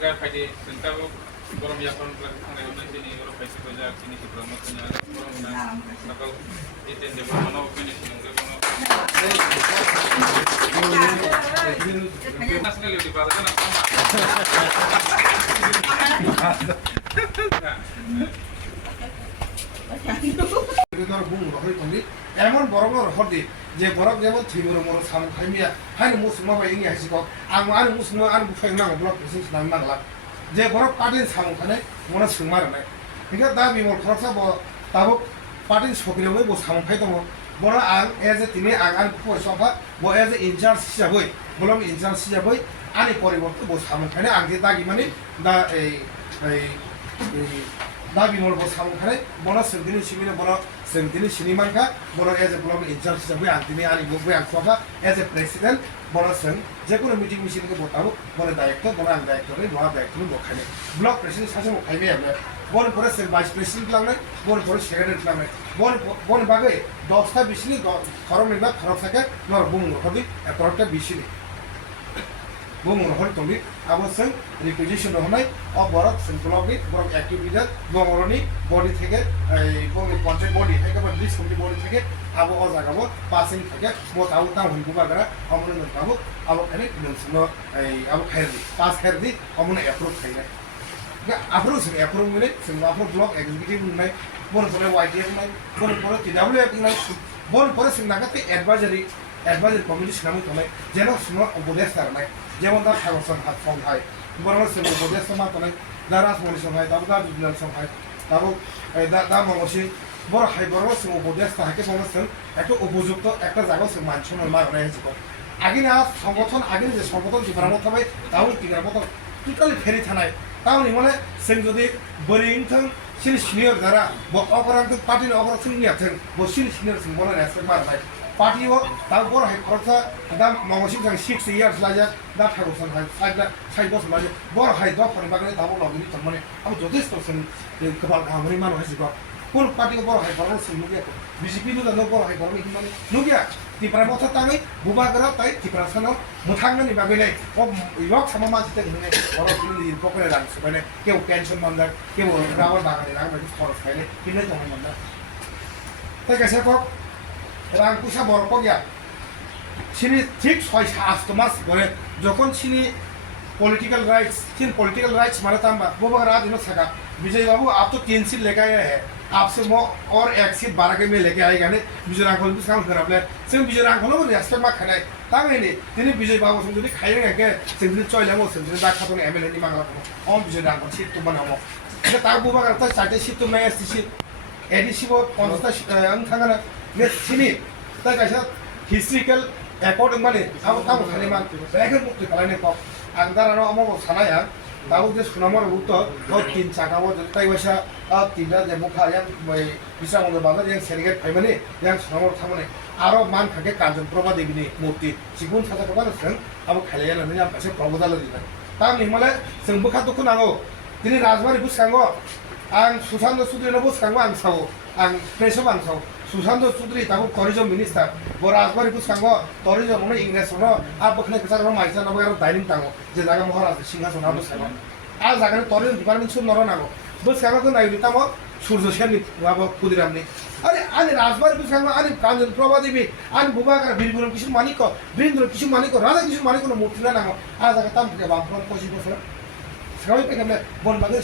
angka kaji tentang borom ya kon angka udah sini borom pasti kerja sini Tipra Motha'Kwtal borom na nakal itu Debbarma no finish nunggu kono nas ngali di pada kan এমন বড় বড় হদি যে বরক যেমন থিমুর মোর সাম খাইমিয়া high মুসলমান by ইংয়া Hasik আং মুসলমান আন বুফাই নাম block president নাম নাগলা যে বরক পার্টিন সাম খানে মনে সুমার নাই ঠিক দা বিমল খরচা ব তাবো পার্টিন সকিলে বই সাম খাই দম বড় আং এজ এ তিনি আং পয়সা ব এজ এ ইনচার্জ হিসাবে বলম ইনচার্জ হিসাবে আনি পরিবর্তে ব সাম খানে আং যে দাগি মানে দা এই दा बिमल बो सामु खाने बनो सेंटिनि सिमिनो बनो सेंटिनि सिनिमानखा बनो एज ए ब्लक इनचार्ज हिसाबै आं दिनै आंनि बुकबो आं सफा एज ए प्रेसिडेन्ट बनो जों जेकुनु मिटिं मिसिनखौ बताबो बनो दायित्व बनो आं दायित्वनि नङा दायित्वनि बखायनो ब्लक प्रेसिडेन्ट सासे बखायबाय आङो बन परे जों भाइस प्रेसिडेन्ट खालामनाय बन परे सेक्रेटारि खालामनाय बन बागै 10टा बिसिनि खरमनि बा खरमसाके नर बुंनो हदि एकरटा बिसिनि बुंनो हर तंबि आबोसों रिकुइजिशन होनाय अ बरक सिंपलनि बरक एक्टिविटी बंगलनि बडी থেকে এই বঙ্গ পঞ্চায়েত বডি একেবারে লিস্ট কমিটি বডি থেকে আবো অ জায়গাবো পাসিং থেকে মতাও তা হইবো বাগরা আমনে নতাবো আবো এনে নসনো এই আবো খাইদি পাস খাইদি আমনে অ্যাপ্রুভ খাইনা অ্যাপ্রুভ মানে সিং আপ্রুভ ব্লক এক্সিকিউটিভ নাই বন পরে ওয়াইডিএফ নাই বন পরে টিডব্লিউএফ নাই বন পরে সিং নাগাতে অ্যাডভাইজারি কমিটি সিনামু তনাই যেন সুনো উপদেষ্টা নাই যেমন তার সাগরসন হাত সংহাই বরং সে উপদেষ্টা মা তনাই দা রাজমণি সংহাই দাবো দা জুবিনাল সংহাই দাবো দা মংসি বড় হাই বড় সে উপদেষ্টা হাকে বলছেন একটা উপযুক্ত একটা জায়গা সে মানছন মা রাই হইছে আগে না সংগঠন আগে যে সংগঠন Tipra Motha'Kwtal তাও Tipra Motha'Kwtal টোটালি ফেরি থানায় তাও নি মানে সে যদি বরিংথং সিনি সিনিয়র যারা অপরাধ পার্টির অপরাধ নিয়াথেন বসিনি সিনিয়র সিং বলে রেসপেক্ট মারবাই পার্টিও তাও বড় হাই খরচা দা মংসিং সাং 6 ইয়ার্স লাজা দা ঠাকুরসন হাই সাই বস লাজা বড় হাই দ ফরি বাগনে দাবো লগনি তমনে আমি যথেষ্ট সন কপাল কামরি মান হইছে কোন পার্টিও বড় হাই বড় সিং নুগিয়া বিজেপি নো দানো বড় হাই বড় নি মানে নুগিয়া Tipra Motha'Kwtal বুবাগরা তাই Tipra সানো মুথাংনি বাগনে ও ইয়ক সামা মাছিতে ধনে বড় কিনি পকরে রাখছে মানে কেউ পেনশন মানদার কেউ রাবার বাগানে রাখবে খরচ খাইলে কিনে জমা মানদার তাই কাছে কক রাং কুসা বড় কগিয়া চিনি ঠিক 6-7 মাস ধরে যখন চিনি पॉलिटिकल राइट्स माने तांबा बुबागरा दिनो सका विजय बाबू आप तो 3 सीट लेके आए हैं आपसे वो और 1 सीट 12 के में लेके आएगा ने विजय रांखल भी काम खराब ले सिंह विजय रांखल को रेस्पेक्ट मा खानाय तांगे ने तिनी विजय बाबू से যদি খাইরে কে सिंह चोइला मो सिंह दा खातो ने एमएलए नि मांगला को विजय रांखल सीट तो बनाओ এটা তা বুবাগরা তো 4টা सीट तो मैं सीट एडिसिव 50টা आं थांगाना ने सिनि ता गायसा हिस्ट्रिकल अकॉर्डिंग माने आबो ताबो खाली मान बेखर मुक्ति खालायने क आं दारानो अमाबो सानाया दाबो जे सुनामर उत द 3 चाकाबो जताय वैसा 3টা যে মুখা यां बिसामंग बाजार यां सेरिगेट फाइमाने यां सुनामर थामने आरो मान थाके काजन प्रभा देवीनि मूर्ति सिगुन साजा कबानो जों आबो खालायना नि आं पासे प्रबोधाल दिबाय ता निमाले जों बोखा दुखु नांगौ दिनै राजबारि बुसखांगो आं सुशाন্ত चौधुरीनो बुसखांगो आं सावो आं प्रेसो आं सावो सुशाন্ত चौधुरी ताको टरिजम मिनिस्टार ब राजबारि बुसखांगो टरिजम ने इंग्रेसनो आ बखने कसार माइसा नबगारो डाइनिं तांगो जे जागा महाराज सिंहासन आ बुसखांगो आ जागानि टरिजम डिपार्टमेंट सुन नरो नांगो बुसखांगो को नायबि तामो सूर्य सेननि बाबो खुदिरामनि आनि राजबारि बुसखांगो आनि कांजन प्रभा देवी आनि बुबागरा बिरबुरम किसु मानिको बृंद्र किसु मानिको राजा किसु मानिको मूर्ति ना नांगो आ जागा ताम के बामफ्रम 25 বছর सबै पेकमले बन बागे